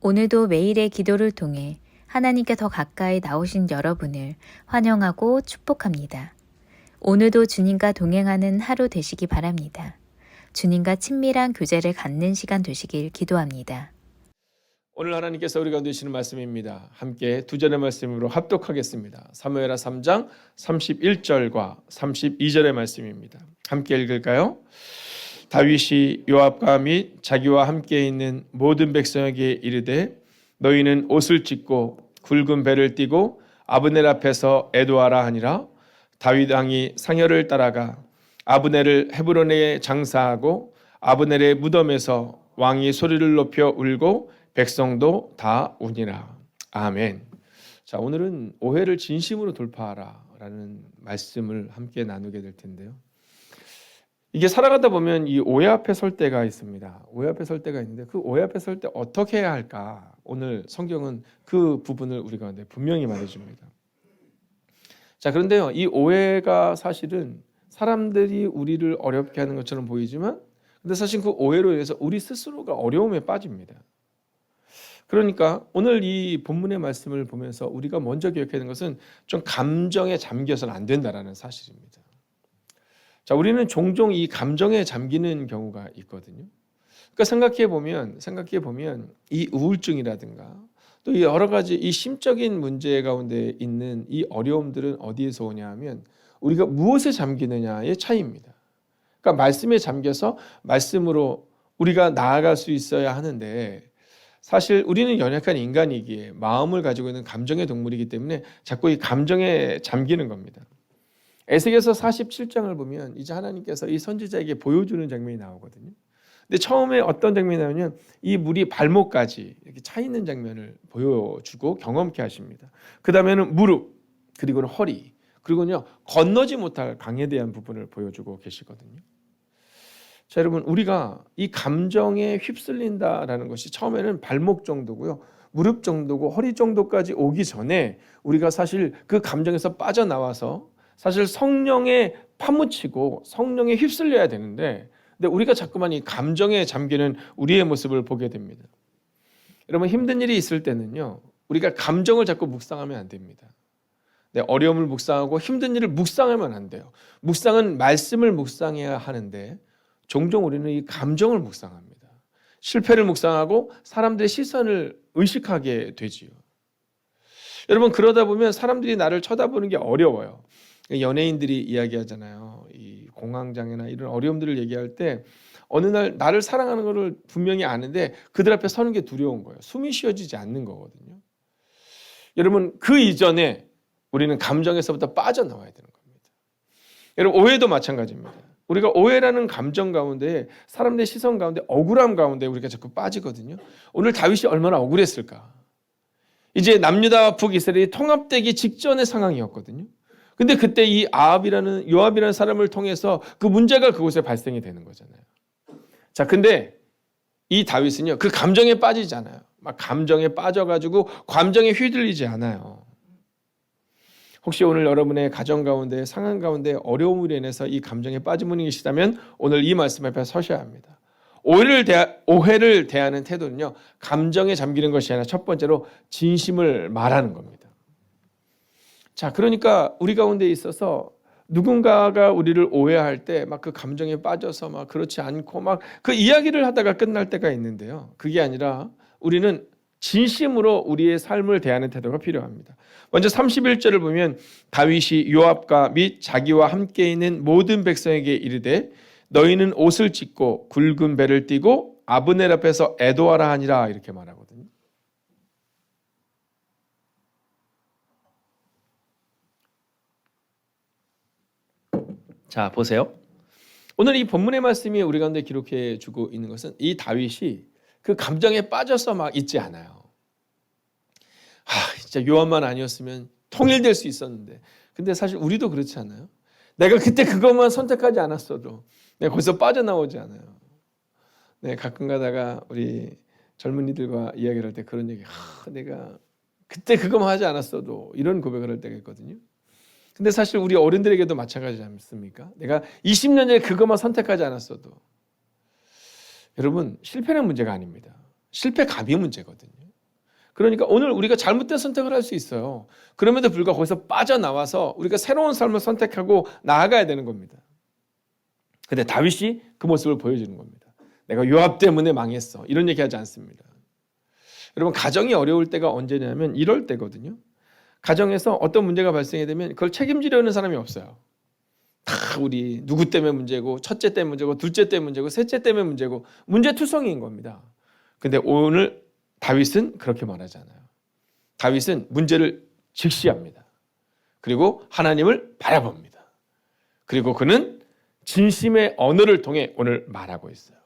오늘도 매일의 기도를 통해 하나님께 더 가까이 나오신 여러분을 환영하고 축복합니다. 오늘도 주님과 동행하는 하루 되시기 바랍니다. 주님과 친밀한 교제를 갖는 시간 되시길 기도합니다. 오늘 하나님께서 우리 가운데 주시는 말씀입니다. 함께 두 절의 말씀으로 합독하겠습니다. 사무엘하 3장 31절과 32절의 말씀입니다. 함께 읽을까요? 다윗이 요압과 및 자기와 함께 있는 모든 백성에게 이르되 너희는 옷을 찢고 굵은 배를 띠고 아브넬 앞에서 애도하라 하니라. 다윗 왕이 상여를 따라가 아브넬을 헤브론에 장사하고 아브넬의 무덤에서 왕이 소리를 높여 울고 백성도 다 우니라. 아멘. 자, 오늘은 오해를 진심으로 돌파하라 라는 말씀을 함께 나누게 될 텐데요. 이게 살아가다 보면 이 오해 앞에 설 때가 있습니다. 오해 앞에 설 때가 있는데 그 오해 앞에 설 때 어떻게 해야 할까? 오늘 성경은 그 부분을 우리 가운데 분명히 말해줍니다. 자, 그런데요, 이 오해가 사실은 사람들이 우리를 어렵게 하는 것처럼 보이지만 근데 사실 그 오해로 인해서 우리 스스로가 어려움에 빠집니다. 그러니까 오늘 이 본문의 말씀을 보면서 우리가 먼저 기억해야 하는 것은 좀 감정에 잠겨서는 안 된다라는 사실입니다. 자, 우리는 종종 이 감정에 잠기는 경우가 있거든요. 그러니까 생각해 보면 이 우울증이라든가 또 이 여러 가지 이 심적인 문제 가운데 있는 이 어려움들은 어디에서 오냐 하면 우리가 무엇에 잠기느냐의 차이입니다. 그러니까 말씀에 잠겨서 말씀으로 우리가 나아갈 수 있어야 하는데 사실 우리는 연약한 인간이기에 마음을 가지고 있는 감정의 동물이기 때문에 자꾸 이 감정에 잠기는 겁니다. 에스겔서 47장을 보면 이제 하나님께서 이 선지자에게 보여주는 장면이 나오거든요. 근데 처음에 어떤 장면이 나오냐면 이 물이 발목까지 이렇게 차 있는 장면을 보여주고 경험케 하십니다. 그 다음에는 무릎, 그리고는 허리, 그리고는요 건너지 못할 강에 대한 부분을 보여주고 계시거든요. 자, 여러분, 우리가 이 감정에 휩쓸린다라는 것이 처음에는 발목 정도고요, 무릎 정도고 허리 정도까지 오기 전에 우리가 사실 그 감정에서 빠져나와서 사실 성령에 파묻히고 성령에 휩쓸려야 되는데 근데 우리가 자꾸만 이 감정에 잠기는 우리의 모습을 보게 됩니다. 여러분, 힘든 일이 있을 때는요 우리가 감정을 자꾸 묵상하면 안 됩니다. 네, 어려움을 묵상하고 힘든 일을 묵상하면 안 돼요. 묵상은 말씀을 묵상해야 하는데 종종 우리는 이 감정을 묵상합니다. 실패를 묵상하고 사람들의 시선을 의식하게 되지요. 여러분, 그러다 보면 사람들이 나를 쳐다보는 게 어려워요. 연예인들이 이야기하잖아요. 이 공황장애나 이런 어려움들을 얘기할 때 어느 날 나를 사랑하는 것을 분명히 아는데 그들 앞에 서는 게 두려운 거예요. 숨이 쉬어지지 않는 거거든요. 여러분, 그 이전에 우리는 감정에서부터 빠져나와야 되는 겁니다. 여러분, 오해도 마찬가지입니다. 우리가 오해라는 감정 가운데 사람들의 시선 가운데 억울함 가운데 우리가 자꾸 빠지거든요. 오늘 다윗이 얼마나 억울했을까. 이제 남유다와 북이스라엘이 통합되기 직전의 상황이었거든요. 근데 그때 이 요압이라는 사람을 통해서 그 문제가 그곳에 발생이 되는 거잖아요. 자, 근데 이 다윗은요 그 감정에 빠지지 않아요. 막 감정에 빠져가지고 감정에 휘둘리지 않아요. 혹시 오늘 여러분의 가정 가운데 상황 가운데 어려움으로 인해서 이 감정에 빠진 분이 계시다면 오늘 이 말씀 앞에 서셔야 합니다. 오해를 대하는 태도는요 감정에 잠기는 것이 아니라 첫 번째로 진심을 말하는 겁니다. 자, 그러니까 우리 가운데 있어서 누군가가 우리를 오해할 때 막 그 감정에 빠져서 막 그렇지 않고 막 그 이야기를 하다가 끝날 때가 있는데요. 그게 아니라 우리는 진심으로 우리의 삶을 대하는 태도가 필요합니다. 먼저 31절을 보면 다윗이 요압과 및 자기와 함께 있는 모든 백성에게 이르되 너희는 옷을 찢고 굵은 배를 띠고 아브넬 앞에서 애도하라 하니라 이렇게 말하거든요. 자, 보세요. 오늘 이 본문의 말씀이 우리 가운데 기록해 주고 있는 것은 이 다윗이 그 감정에 빠져서 막 있지 않아요. 진짜 요압만 아니었으면 통일될 수 있었는데. 근데 사실 우리도 그렇지 않아요? 내가 그때 그것만 선택하지 않았어도 내가 거기서 빠져나오지 않아요. 네, 가끔 가다가 우리 젊은이들과 이야기를 할 때 그런 얘기, 내가 그때 그것만 하지 않았어도 이런 고백을 할 때가 있거든요. 근데 사실 우리 어른들에게도 마찬가지지 않습니까? 내가 20년 전에 그것만 선택하지 않았어도. 여러분, 실패는 문제가 아닙니다. 실패감이 문제거든요. 그러니까 오늘 우리가 잘못된 선택을 할 수 있어요. 그럼에도 불구하고 거기서 빠져나와서 우리가 새로운 삶을 선택하고 나아가야 되는 겁니다. 근데 다윗이 그 모습을 보여주는 겁니다. 내가 요압 때문에 망했어. 이런 얘기하지 않습니다. 여러분, 가정이 어려울 때가 언제냐면 이럴 때거든요. 가정에서 어떤 문제가 발생이 되면 그걸 책임지려는 사람이 없어요. 다 우리 누구 때문에 문제고, 첫째 때문에 문제고, 둘째 때문에 문제고, 셋째 때문에 문제고, 문제투성이인 겁니다. 근데 오늘 다윗은 그렇게 말하잖아요. 다윗은 문제를 직시합니다. 그리고 하나님을 바라봅니다. 그리고 그는 진심의 언어를 통해 오늘 말하고 있어요.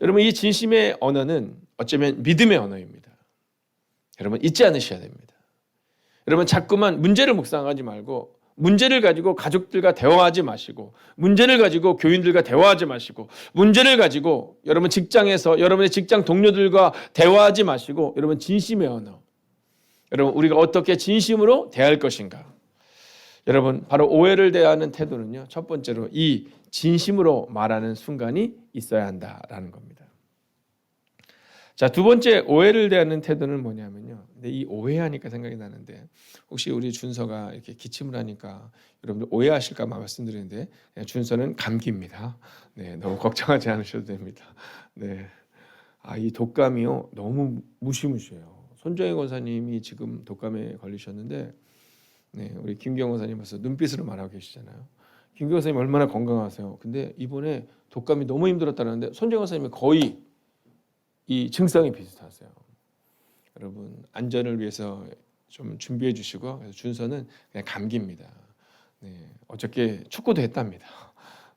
여러분, 이 진심의 언어는 어쩌면 믿음의 언어입니다. 여러분, 잊지 않으셔야 됩니다. 여러분, 자꾸만 문제를 묵상하지 말고 문제를 가지고 가족들과 대화하지 마시고, 문제를 가지고 교인들과 대화하지 마시고, 문제를 가지고 여러분 직장에서 여러분의 직장 동료들과 대화하지 마시고, 여러분 진심의 언어, 여러분 우리가 어떻게 진심으로 대할 것인가. 여러분, 바로 오해를 대하는 태도는요, 첫 번째로 이 진심으로 말하는 순간이 있어야 한다라는 겁니다. 자, 두 번째 오해를 대하는 태도는 뭐냐면요. 근데 이 오해하니까 생각이 나는데, 혹시 우리 준서가 이렇게 기침을 하니까 여러분들 오해하실까 봐 말씀드리는데, 준서는 감기입니다. 네, 너무 걱정하지 않으셔도 됩니다. 네, 이 독감이요 너무 무시무시해요. 손정혜 권사님이 지금 독감에 걸리셨는데, 네, 우리 김경 권사님 벌써 눈빛으로 말하고 계시잖아요. 김경 권사님 얼마나 건강하세요. 근데 이번에 독감이 너무 힘들었다는데 손정혜 권사님이 거의 이 증상이 비슷하세요. 여러분, 안전을 위해서 좀 준비해 주시고, 그래서 준서는 그냥 감기입니다. 네, 어저께 축구도 했답니다.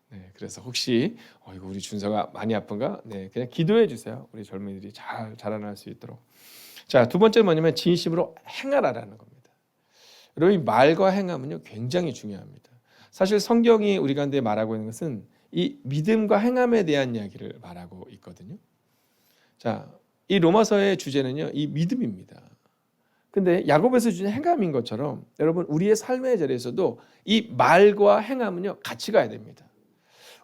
네, 그래서 혹시 이거 우리 준서가 많이 아픈가? 네, 그냥 기도해 주세요. 우리 젊은이들이 잘 자라날 수 있도록. 자, 두 번째 뭐냐면 진심으로 행하라라는 겁니다. 여러분, 이 말과 행함은요 굉장히 중요합니다. 사실 성경이 우리 가운데 말하고 있는 것은 이 믿음과 행함에 대한 이야기를 말하고 있거든요. 자, 이 로마서의 주제는요, 이 믿음입니다. 근데 야고보에서 주는 행함인 것처럼 여러분 우리의 삶의 자리에서도 이 말과 행함은요 같이 가야 됩니다.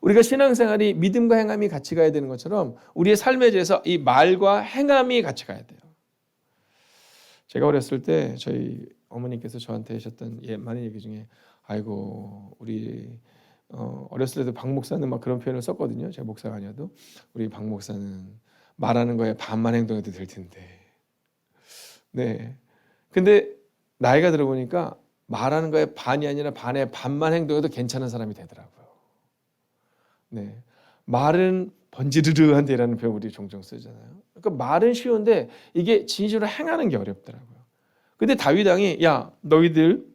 우리가 신앙생활이 믿음과 행함이 같이 가야 되는 것처럼 우리의 삶의 자리에서 이 말과 행함이 같이 가야 돼요. 제가 어렸을 때 저희 어머니께서 저한테 하셨던 많은 얘기 중에, 아이고 우리 어렸을 때도 박 목사는 막 그런 표현을 썼거든요. 제가 목사가 아니어도 우리 박 목사는 말하는 거에 반만 행동해도 될 텐데. 네. 근데 나이가 들어보니까 말하는 거에 반이 아니라 반에 반만 행동해도 괜찮은 사람이 되더라고요. 네. 말은 번지르르한데라는 표현 우리 종종 쓰잖아요. 그러니까 말은 쉬운데 이게 진실로 행하는 게 어렵더라고요. 근데 다윗 왕이, 야, 너희들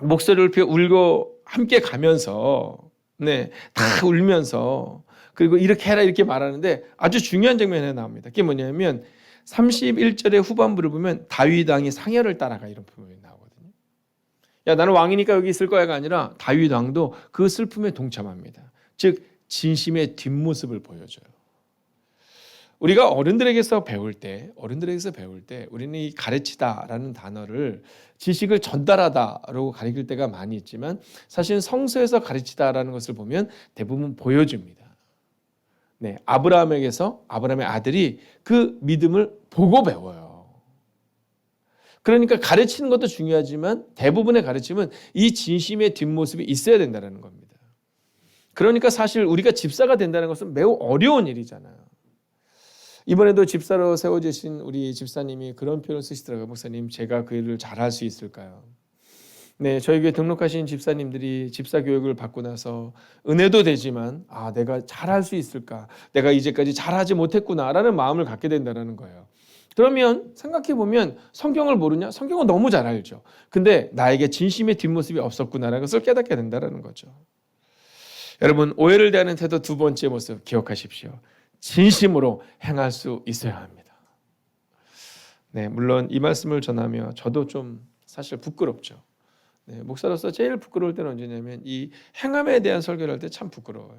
목소리를 펴 울고 함께 가면서, 네, 다 울면서, 그리고 이렇게 해라 이렇게 말하는데 아주 중요한 장면이 나옵니다. 그게 뭐냐면 31절의 후반부를 보면 다윗 왕이 상여를 따라가 이런 표현이 나오거든요. 야, 나는 왕이니까 여기 있을 거야가 아니라 다윗 왕도 그 슬픔에 동참합니다. 즉 진심의 뒷모습을 보여줘요. 우리가 어른들에게서 배울 때 우리는 이 가르치다라는 단어를 지식을 전달하다라고 가리킬 때가 많이 있지만, 사실 성서에서 가르치다라는 것을 보면 대부분 보여줍니다. 네, 아브라함의 아들이 그 믿음을 보고 배워요. 그러니까 가르치는 것도 중요하지만 대부분의 가르침은 이 진심의 뒷모습이 있어야 된다는 겁니다. 그러니까 사실 우리가 집사가 된다는 것은 매우 어려운 일이잖아요. 이번에도 집사로 세워주신 우리 집사님이 그런 표현을 쓰시더라고요. 목사님, 제가 그 일을 잘할 수 있을까요? 네, 저희 교회 등록하신 집사님들이 집사 교육을 받고 나서 은혜도 되지만 내가 잘할 수 있을까? 내가 이제까지 잘하지 못했구나라는 마음을 갖게 된다는 거예요. 그러면 생각해보면 성경을 모르냐? 성경은 너무 잘 알죠. 근데 나에게 진심의 뒷모습이 없었구나라는 것을 깨닫게 된다는 거죠. 여러분, 오해를 대하는 태도 두 번째 모습 기억하십시오. 진심으로 행할 수 있어야 합니다. 네, 물론 이 말씀을 전하며 저도 좀 사실 부끄럽죠. 네, 목사로서 제일 부끄러울 때는 언제냐면 이 행함에 대한 설교를 할 때 참 부끄러워요.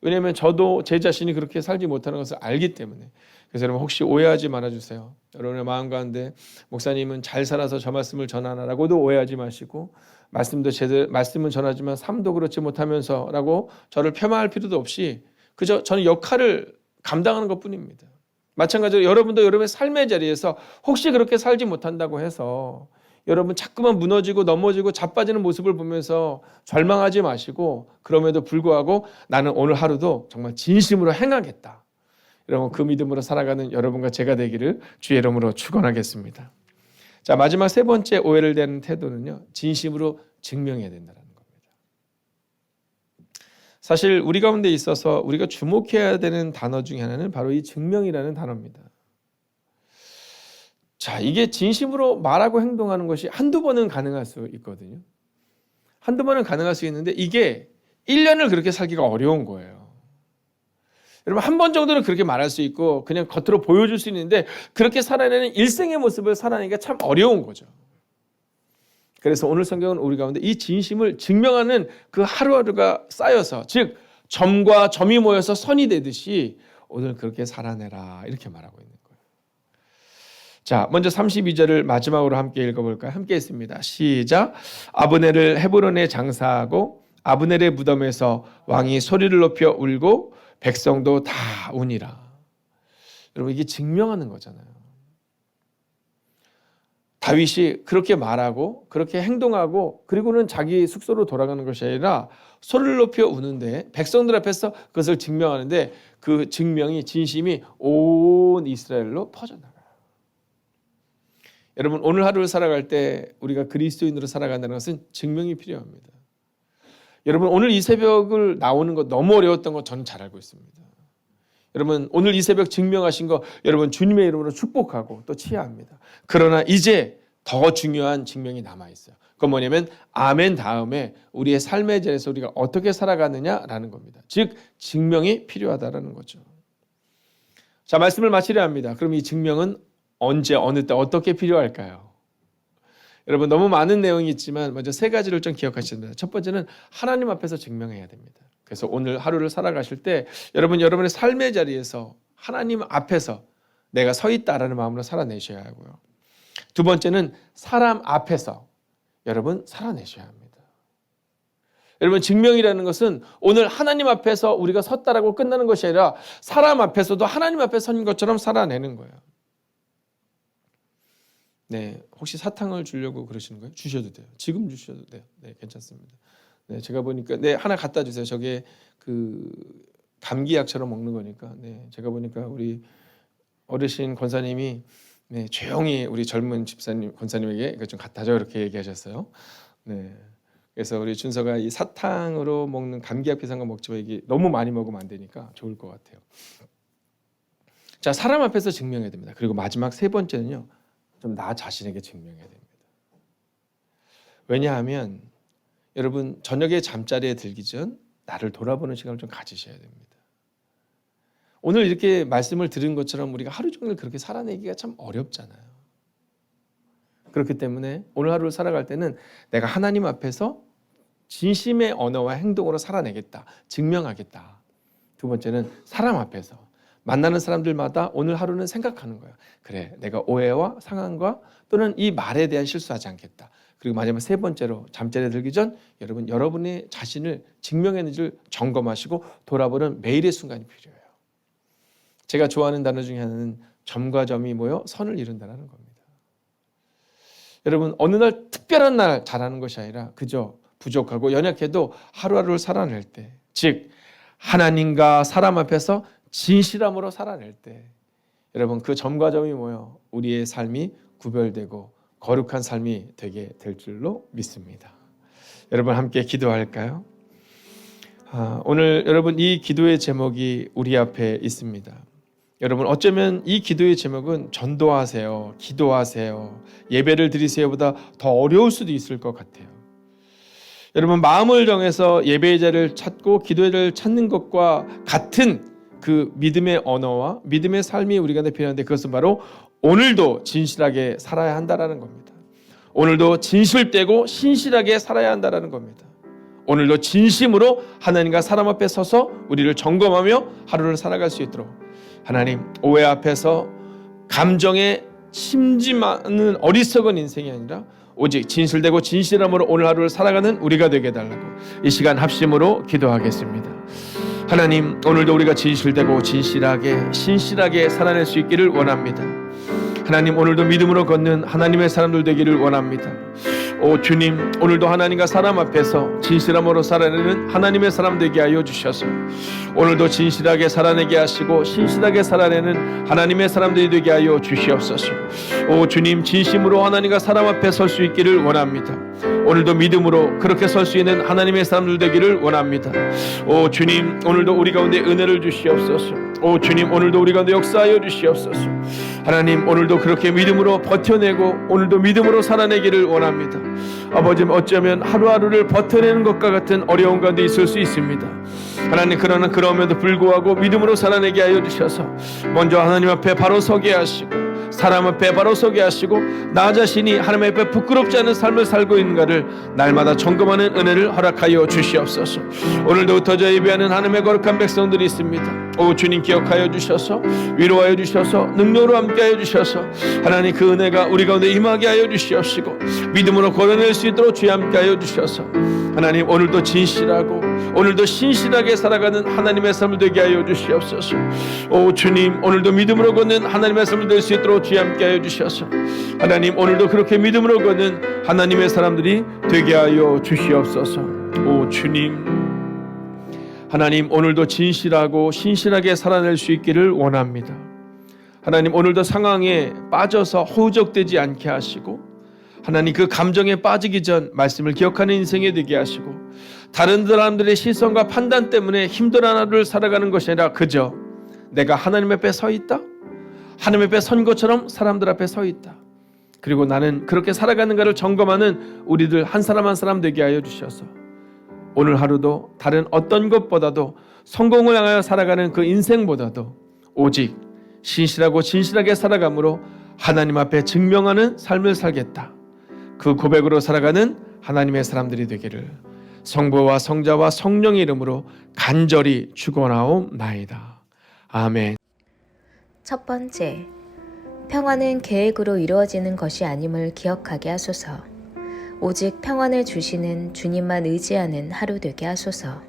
왜냐하면 저도 제 자신이 그렇게 살지 못하는 것을 알기 때문에. 그래서 여러분 혹시 오해하지 말아주세요. 여러분의 마음 가운데 목사님은 잘 살아서 저 말씀을 전하나라고도 오해하지 마시고, 말씀은 전하지만 삶도 그렇지 못하면서라고 저를 폄하할 필요도 없이 그저 저는 역할을 감당하는 것뿐입니다. 마찬가지로 여러분도 여러분의 삶의 자리에서 혹시 그렇게 살지 못한다고 해서 여러분 자꾸만 무너지고 넘어지고 자빠지는 모습을 보면서 절망하지 마시고, 그럼에도 불구하고 나는 오늘 하루도 정말 진심으로 행하겠다, 여러분 그 믿음으로 살아가는 여러분과 제가 되기를 주의 이름으로 축원하겠습니다. 자, 마지막 세 번째 오해를 대하는 태도는요, 진심으로 증명해야 된다는 겁니다. 사실 우리 가운데 있어서 우리가 주목해야 되는 단어 중에 하나는 바로 이 증명이라는 단어입니다. 자, 이게 진심으로 말하고 행동하는 것이 한두 번은 가능할 수 있거든요. 한두 번은 가능할 수 있는데 이게 1년을 그렇게 살기가 어려운 거예요. 여러분 한 번 정도는 그렇게 말할 수 있고 그냥 겉으로 보여줄 수 있는데 그렇게 살아내는 일생의 모습을 살아내기가 참 어려운 거죠. 그래서 오늘 성경은 우리 가운데 이 진심을 증명하는 그 하루하루가 쌓여서, 즉 점과 점이 모여서 선이 되듯이 오늘 그렇게 살아내라, 이렇게 말하고 있는 거예요. 자, 먼저 32절을 마지막으로 함께 읽어볼까요? 함께 읽습니다. 시작. 아브넬을 헤브론에 장사하고 아브넬의 무덤에서 왕이 소리를 높여 울고 백성도 다 우니라. 여러분 이게 증명하는 거잖아요. 다윗이 그렇게 말하고 그렇게 행동하고 그리고는 자기 숙소로 돌아가는 것이 아니라 소리를 높여 우는데 백성들 앞에서 그것을 증명하는데 그 증명이, 진심이 온 이스라엘로 퍼져나가요. 여러분 오늘 하루를 살아갈 때 우리가 그리스도인으로 살아간다는 것은 증명이 필요합니다. 여러분 오늘 이 새벽을 나오는 것 너무 어려웠던 거 저는 잘 알고 있습니다. 여러분 오늘 이 새벽 증명하신 거 여러분 주님의 이름으로 축복하고 또 치하합니다. 그러나 이제 더 중요한 증명이 남아있어요. 그건 뭐냐면 아멘 다음에 우리의 삶의 자리에서 우리가 어떻게 살아가느냐라는 겁니다. 즉 증명이 필요하다라는 거죠. 자, 말씀을 마치려 합니다. 그럼 이 증명은 언제, 어느 때, 어떻게 필요할까요? 여러분 너무 많은 내용이 있지만 먼저 세 가지를 좀 기억하셔야 됩니다. 첫 번째는 하나님 앞에서 증명해야 됩니다. 그래서 오늘 하루를 살아가실 때 여러분 여러분의 삶의 자리에서 하나님 앞에서 내가 서 있다라는 마음으로 살아내셔야 하고요. 두 번째는 사람 앞에서 여러분 살아내셔야 합니다. 여러분 증명이라는 것은 오늘 하나님 앞에서 우리가 섰다라고 끝나는 것이 아니라 사람 앞에서도 하나님 앞에 선 것처럼 살아내는 거예요. 네, 혹시 사탕을 주려고 그러시는 거예요? 주셔도 돼요. 지금 주셔도 돼요. 네, 괜찮습니다. 네, 제가 보니까 네 하나 갖다 주세요. 저게 그 감기약처럼 먹는 거니까. 네, 제가 보니까 우리 어르신 권사님이 네, 조용히 우리 젊은 집사님 권사님에게 이거 좀 갖다 줘 이렇게 얘기하셨어요. 네, 그래서 우리 준서가 이 사탕으로 먹는 감기약 비슷한 거 먹지 마. 이게 너무 많이 먹으면 안 되니까 좋을 것 같아요. 자, 사람 앞에서 증명해야 됩니다. 그리고 마지막 세 번째는요. 좀 나 자신에게 증명해야 됩니다. 왜냐하면 여러분 저녁에 잠자리에 들기 전 나를 돌아보는 시간을 좀 가지셔야 됩니다. 오늘 이렇게 말씀을 들은 것처럼 우리가 하루 종일 그렇게 살아내기가 참 어렵잖아요. 그렇기 때문에 오늘 하루를 살아갈 때는 내가 하나님 앞에서 진심의 언어와 행동으로 살아내겠다, 증명하겠다. 두 번째는 사람 앞에서 만나는 사람들마다 오늘 하루는 생각하는 거야. 그래, 내가 오해와 상황과 또는 이 말에 대한 실수하지 않겠다. 그리고 마지막 세 번째로 잠자리에 들기 전 여러분의 자신을 증명했는지를 점검하시고 돌아보는 매일의 순간이 필요해요. 제가 좋아하는 단어 중에 하나는 점과 점이 모여 선을 이룬다는 겁니다. 여러분 어느 날 특별한 날 잘하는 것이 아니라 그저 부족하고 연약해도 하루하루를 살아낼 때, 즉 하나님과 사람 앞에서 진실함으로 살아낼 때 여러분 그 점과 점이 모여 우리의 삶이 구별되고 거룩한 삶이 되게 될 줄로 믿습니다. 여러분 함께 기도할까요? 오늘 여러분 이 기도의 제목이 우리 앞에 있습니다. 여러분 어쩌면 이 기도의 제목은 전도하세요, 기도하세요, 예배를 드리세요보다 더 어려울 수도 있을 것 같아요. 여러분 마음을 정해서 예배의 자리를 찾고 기도의 자리를 찾는 것과 같은 그 믿음의 언어와 믿음의 삶이 우리가 필요한데 그것은 바로 오늘도 진실하게 살아야 한다는 겁니다. 오늘도 진실되고 신실하게 살아야 한다는 겁니다. 오늘도 진심으로 하나님과 사람 앞에 서서 우리를 점검하며 하루를 살아갈 수 있도록 하나님 오해 앞에서 감정에 침짐하는 어리석은 인생이 아니라 오직 진실되고 진실함으로 오늘 하루를 살아가는 우리가 되게 해달라고 이 시간 합심으로 기도하겠습니다. 하나님, 오늘도 우리가 진실되고 진실하게 신실하게 살아낼 수 있기를 원합니다. 하나님, 오늘도 믿음으로 걷는 하나님의 사람들 되기를 원합니다. 오 주님, 오늘도 하나님과 사람 앞에서 진실함으로 살아내는 하나님의 사람 되게 하여 주셔서 오늘도 진실하게 살아내게 하시고 신실하게 살아내는 하나님의 사람들이 되게 하여 주시옵소서. 오 주님, 진심으로 하나님과 사람 앞에 설 수 있기를 원합니다. 오늘도 믿음으로 그렇게 설 수 있는 하나님의 사람들 되기를 원합니다. 오 주님, 오늘도 우리 가운데 은혜를 주시옵소서. 오 주님, 오늘도 우리 가운데 역사하여 주시옵소서. 하나님, 오늘도 그렇게 믿음으로 버텨내고 오늘도 믿음으로 살아내기를 원합니다. 아버지, 어쩌면 하루하루를 버텨내는 것과 같은 어려운 가운데 있을 수 있습니다. 하나님, 그러나 그럼에도 불구하고 믿음으로 살아내게 하여 주셔서 먼저 하나님 앞에 바로 서게 하시고 사람 앞에 바로 서게 하시고 나 자신이 하나님 앞에 부끄럽지 않은 삶을 살고 있는가를 날마다 점검하는 은혜를 허락하여 주시옵소서. 오늘도 흩어져 예배하는 하나님의 거룩한 백성들이 있습니다. 오 주님, 기억하여 주셔서 위로하여 주셔서 능력으로 함께하여 주셔서 하나님 그 은혜가 우리 가운데 임하게 하여 주시옵시고 믿음으로 걸어낼 수 있도록 주여 함께하여 주셔서 하나님, 오늘도 진실하고 오늘도 신실하게 살아가는 하나님의 삶을 되게 하여 주시옵소서. 오 주님, 오늘도 믿음으로 걷는 하나님의 삶을 될 수 있도록 주여 함께하여 주셔서 하나님, 오늘도 그렇게 믿음으로 걷는 하나님의 사람들이 되게 하여 주시옵소서. 오 주님, 하나님, 오늘도 진실하고 신실하게 살아낼 수 있기를 원합니다. 하나님, 오늘도 상황에 빠져서 허우적대지 않게 하시고 하나님, 그 감정에 빠지기 전 말씀을 기억하는 인생이 되게 하시고 다른 사람들의 시선과 판단 때문에 힘든 하루를 살아가는 것이 아니라 그저 내가 하나님 앞에 서 있다, 하나님 앞에 선 것처럼 사람들 앞에 서 있다, 그리고 나는 그렇게 살아가는가를 점검하는 우리들 한 사람 한 사람 되게 하여 주셔서 오늘 하루도 다른 어떤 것보다도 성공을 향하여 살아가는 그 인생보다도 오직 신실하고 진실하게 살아감으로 하나님 앞에 증명하는 삶을 살겠다, 그 고백으로 살아가는 하나님의 사람들이 되기를 성부와 성자와 성령의 이름으로 간절히 축원하옵나이다. 아멘. 첫 번째, 평안은 계획으로 이루어지는 것이 아님을 기억하게 하소서. 오직 평안을 주시는 주님만 의지하는 하루 되게 하소서.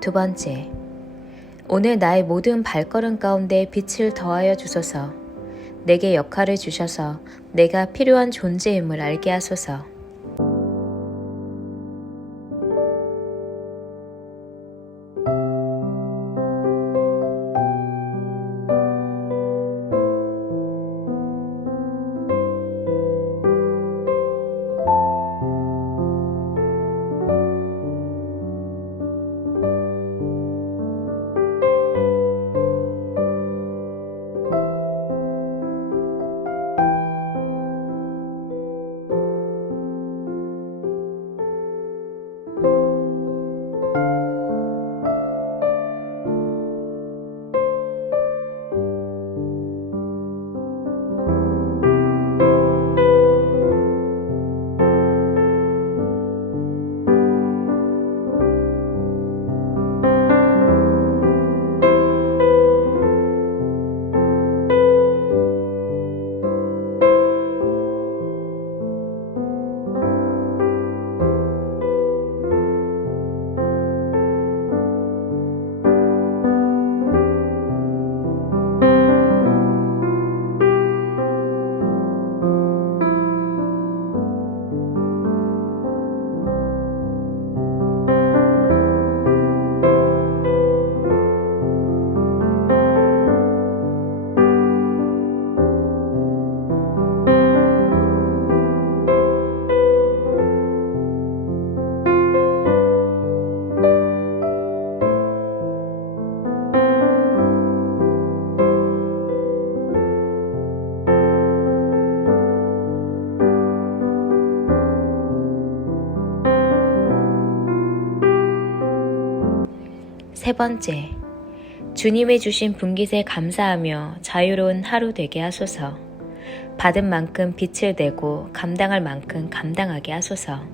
두 번째, 오늘 나의 모든 발걸음 가운데 빛을 더하여 주소서. 내게 역할을 주셔서 내가 필요한 존재임을 알게 하소서. 세 번째, 주님의 주신 분깃에 감사하며 자유로운 하루 되게 하소서. 받은 만큼 빚을 내고 감당할 만큼 감당하게 하소서.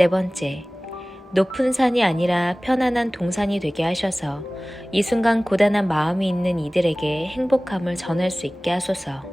네 번째, 높은 산이 아니라 편안한 동산이 되게 하셔서 이 순간 고단한 마음이 있는 이들에게 행복함을 전할 수 있게 하소서.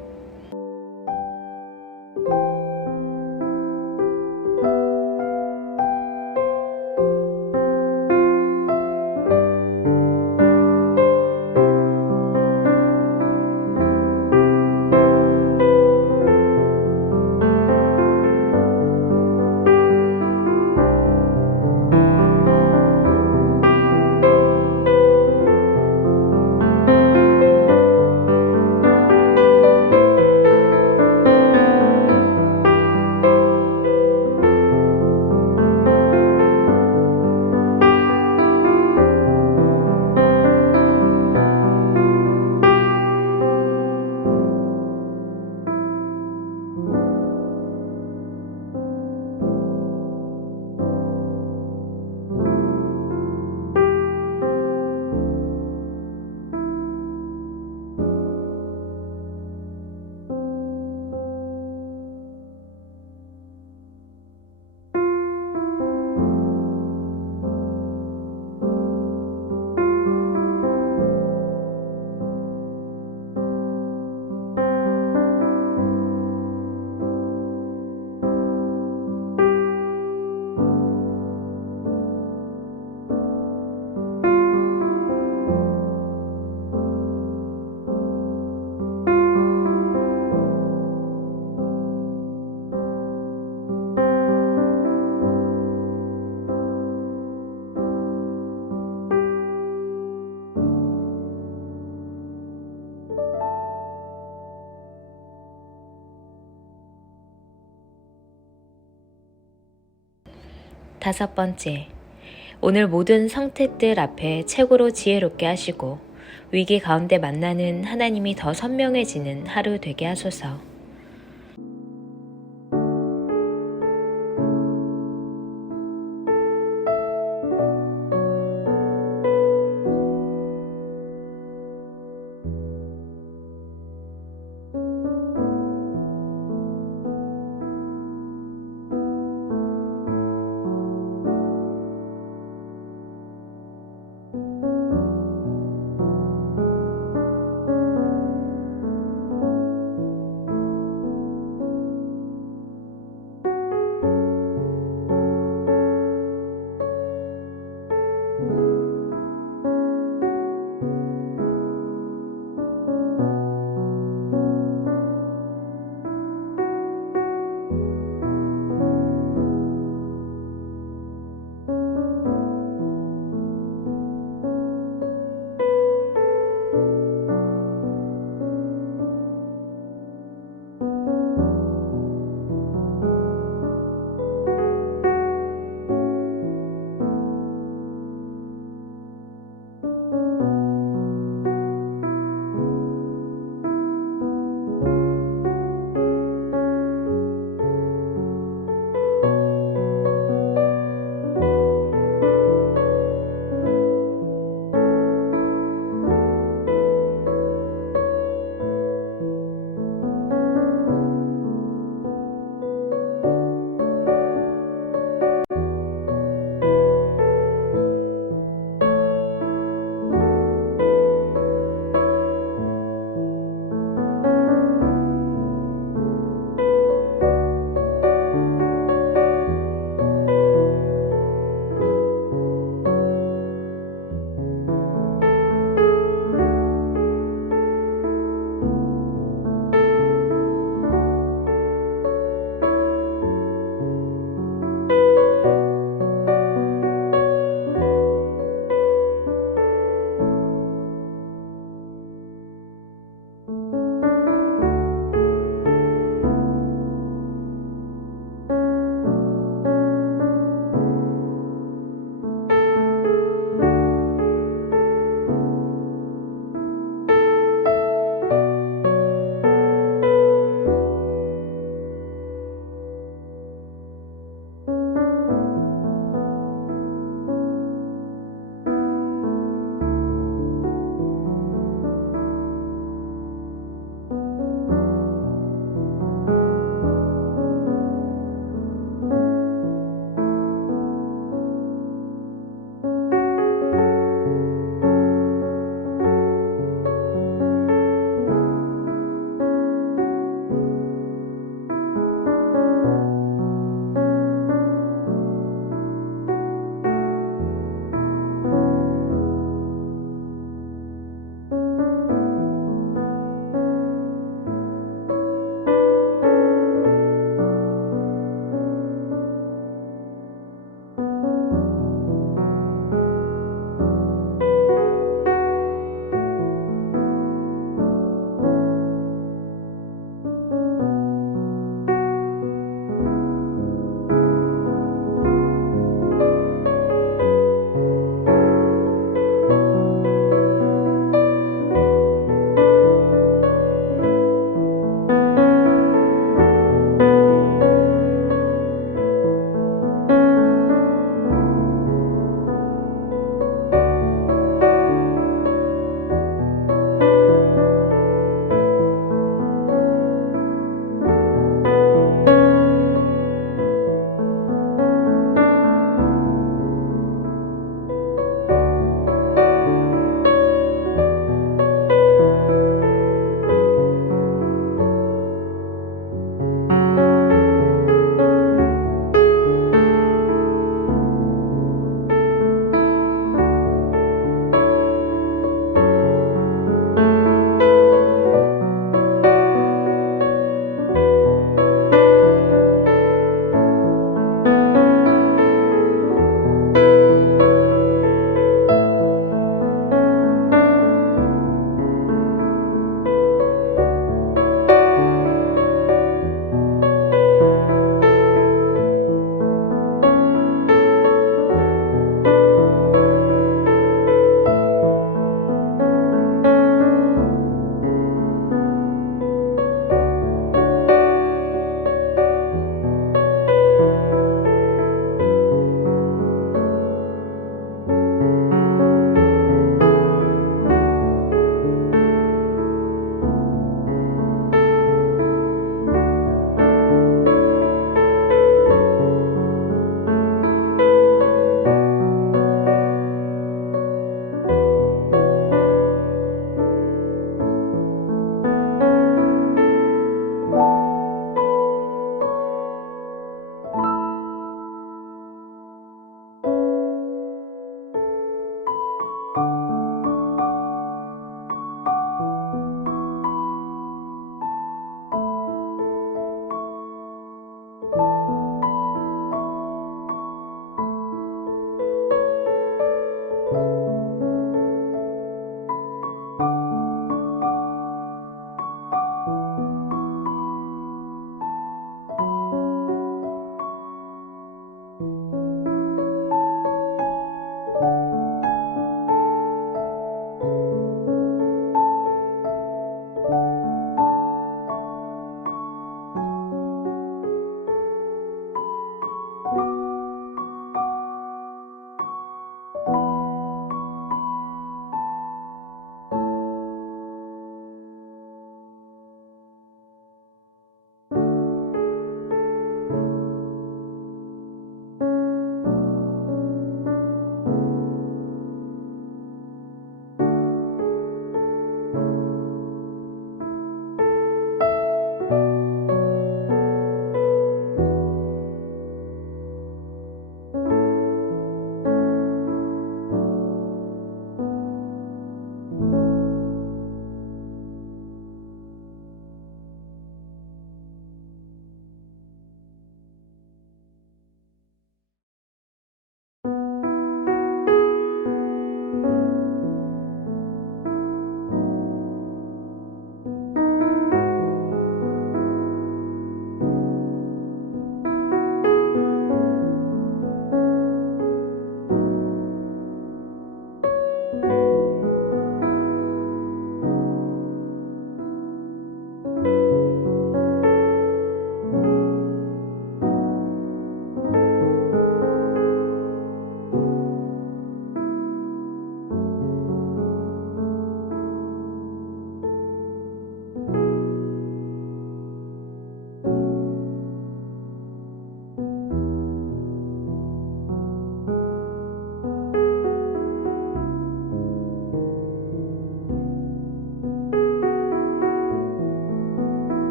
다섯 번째, 오늘 모든 선택들 앞에 최고로 지혜롭게 하시고 위기 가운데 만나는 하나님이 더 선명해지는 하루 되게 하소서.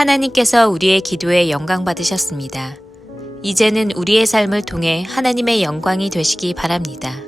하나님께서 우리의 기도에 영광 받으셨습니다. 이제는 우리의 삶을 통해 하나님의 영광이 되시기 바랍니다.